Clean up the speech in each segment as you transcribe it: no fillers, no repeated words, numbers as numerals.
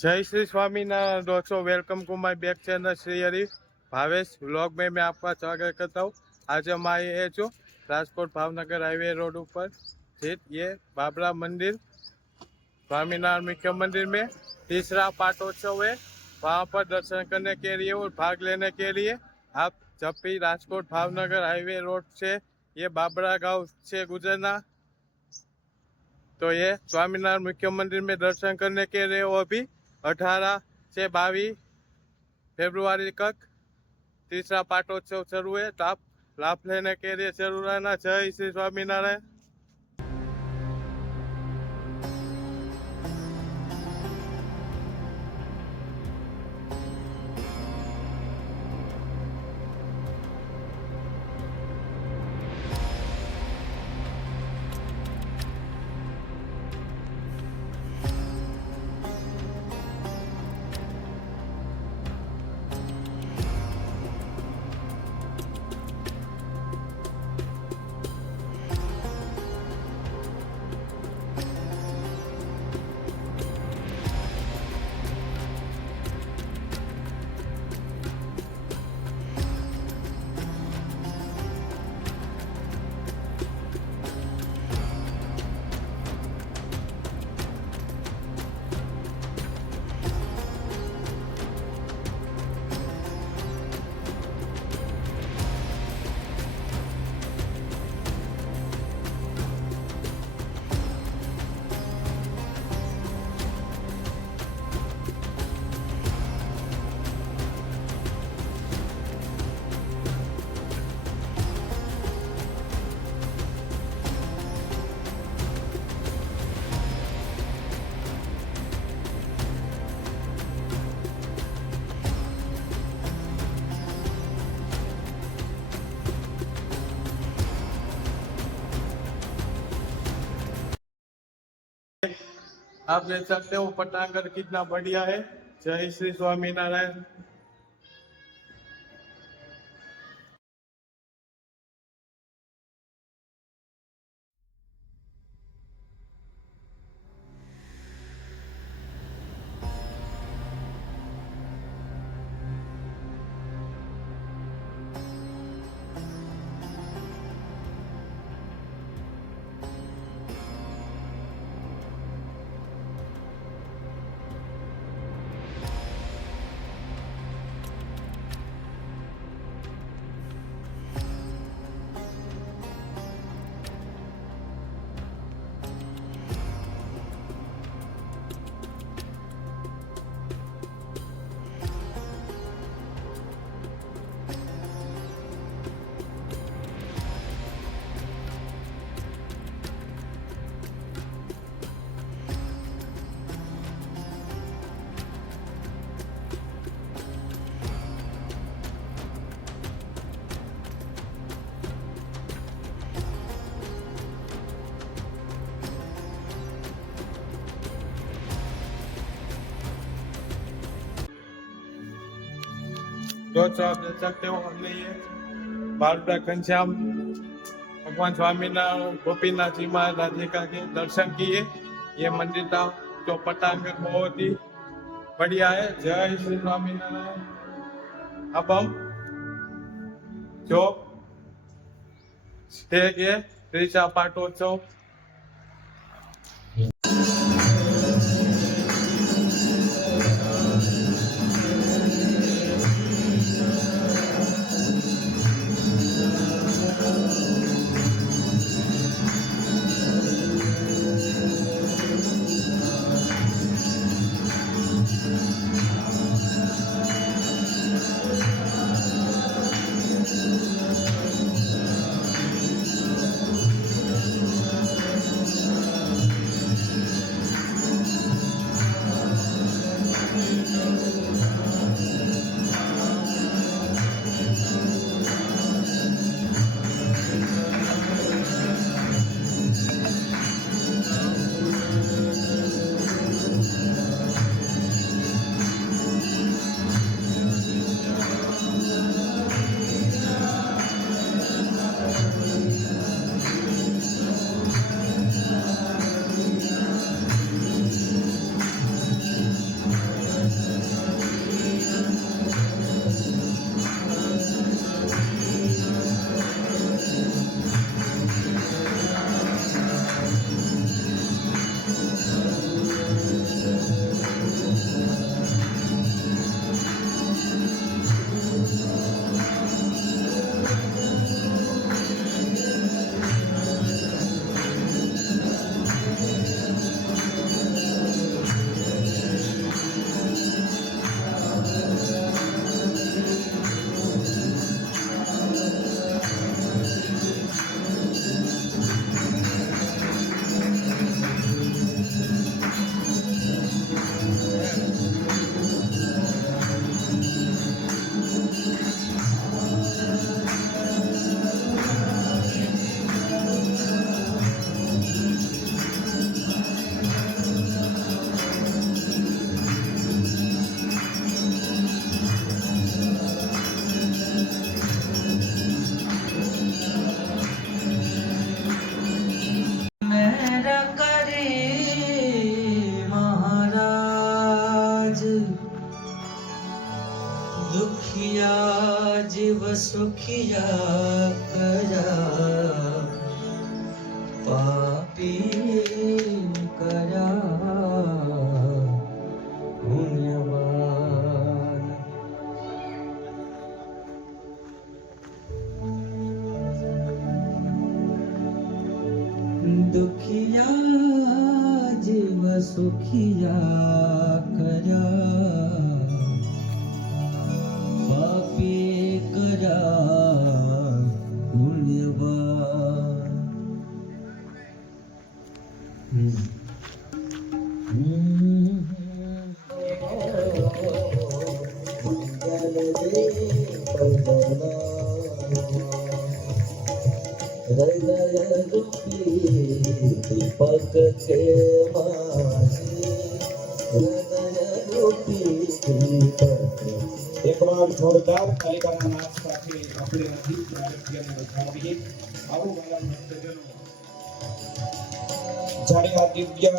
जय श्री स्वामीनारायण दोस्तों, welcome to my back channel Shri Hari Bhavesh vlog में मैं आपका स्वागत करता हूँ। आज हम आए हैं जो राजकोट भावनगर हाईवे रोड ऊपर स्थित ये बाबरा मंदिर स्वामीनारायण मुख्य मंदिर में तीसरा पाटोत्सव है। वहाँ पर दर्शन करने के लिए और भाग लेने के लिए आप जब भी राजकोट भावनगर हाईवे रोड से ये बाबरा गांव से गुजरना तो ये स्वामीनारायण मुख्य मंदिर में दर्शन करने के लिए वो भी 18 से 22 फरवरी तक तीसरा पाटोत्सव शुरू है। तो आप लाभ लेने के लिए जरूर आना। जय श्री स्वामीनारायण। आप देख सकते हो पटांगण कितना बढ़िया है। जय श्री स्वामीनारायण। दोस्तों आप देख सकते हो हमने ये बालदा घनश्याम भगवान स्वामीनारायण गोपीनाथ जी महाराज जी का के दर्शन किए। ये मंदिर का जो पटांगण बहुत ही बढ़िया है। जय श्री स्वामीनारायण। अब हम जो स्टेज है तीसरा पाटोत्सव સુખિયા કયા પાપી કયા પુણ્યવાન દુખિયા જીવ સુખિયા કયા પાપી કયા પુણ્યવાન દીપક છે એકવાર જોરદાર તાલિકાના નાદ સાથે આપણે અધિક પ્રારબ્ધને વધાવીએ. આવો વાલા ભક્તજનો, જ્યારે આ દિવ્ય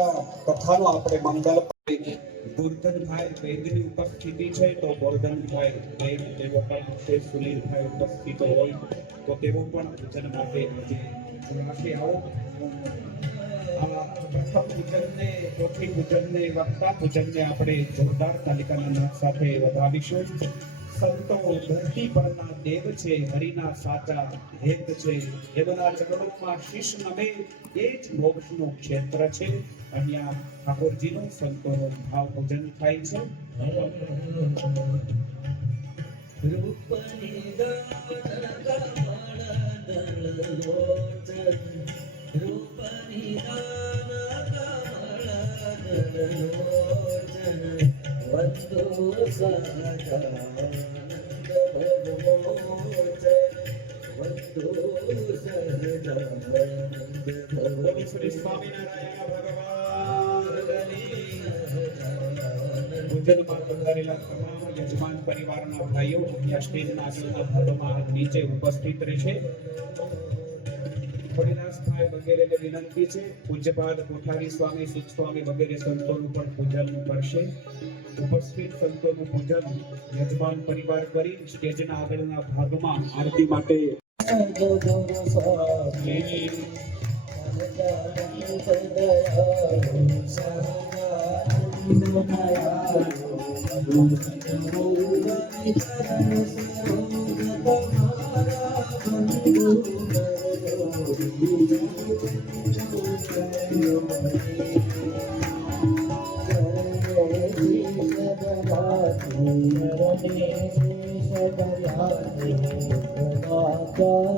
કથાનો આપણે મંગલ પાડીએ, ગોરધનભાઈ વૈદની ઉપસ્થિતિ છે તો ગોરધનભાઈ વૈદ તેઓ પણ છે, સુનિલભાઈ ઉપસ્થિત હોય તો તેઓ પણ પૂજન માટે જોડાશે. આવો આ પ્રથમ પૂજનને, ચોથી પૂજનને, વક્તા પૂજનને આપણે જોરદાર તાલિકાના નાદ સાથે વધાવીશું. સંતો ધરતી પરના દેવ છે, હરિના સાચા હેત છે, એમના ચરણોમાં શીશ નમે એ જ મોક્ષનું ક્ષેત્ર છે. અહીંયા ઠાકોરજીનું સંતોનું ભાવ પૂજન થાય છે. રૂપની દાન કમળ દળલોચન, રૂપની દાન કમળ દળલોચન, વંદો સહજાનંદ ભવમોચન, વંદો સહજાનંદ બોલો શ્રી સ્વામિનારાયણ ભગવાનની. પૂજનમાં પધારેલા તમામ યજમાન પરિવારના ભાઈઓ અહીંયા સ્ટેજના આગળના ભાગમાં નીચે ઉપસ્થિત રહેશે. હરિદાસભાઈ વગેરેને વિનંતી છે, પૂજ્યપાદ કોઠારી સ્વામી, સુખ સ્વામી વગેરે સંતોનું પણ પૂજન કરશે. ઉપસ્થિત સંતોનું પૂજન યજમાન પરિવાર કરી સ્ટેજના આગળના ભાગમાં આરતી માટે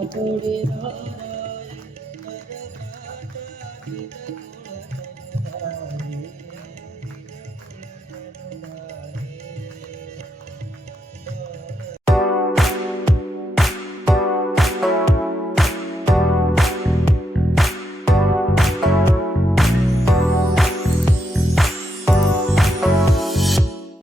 Thank you.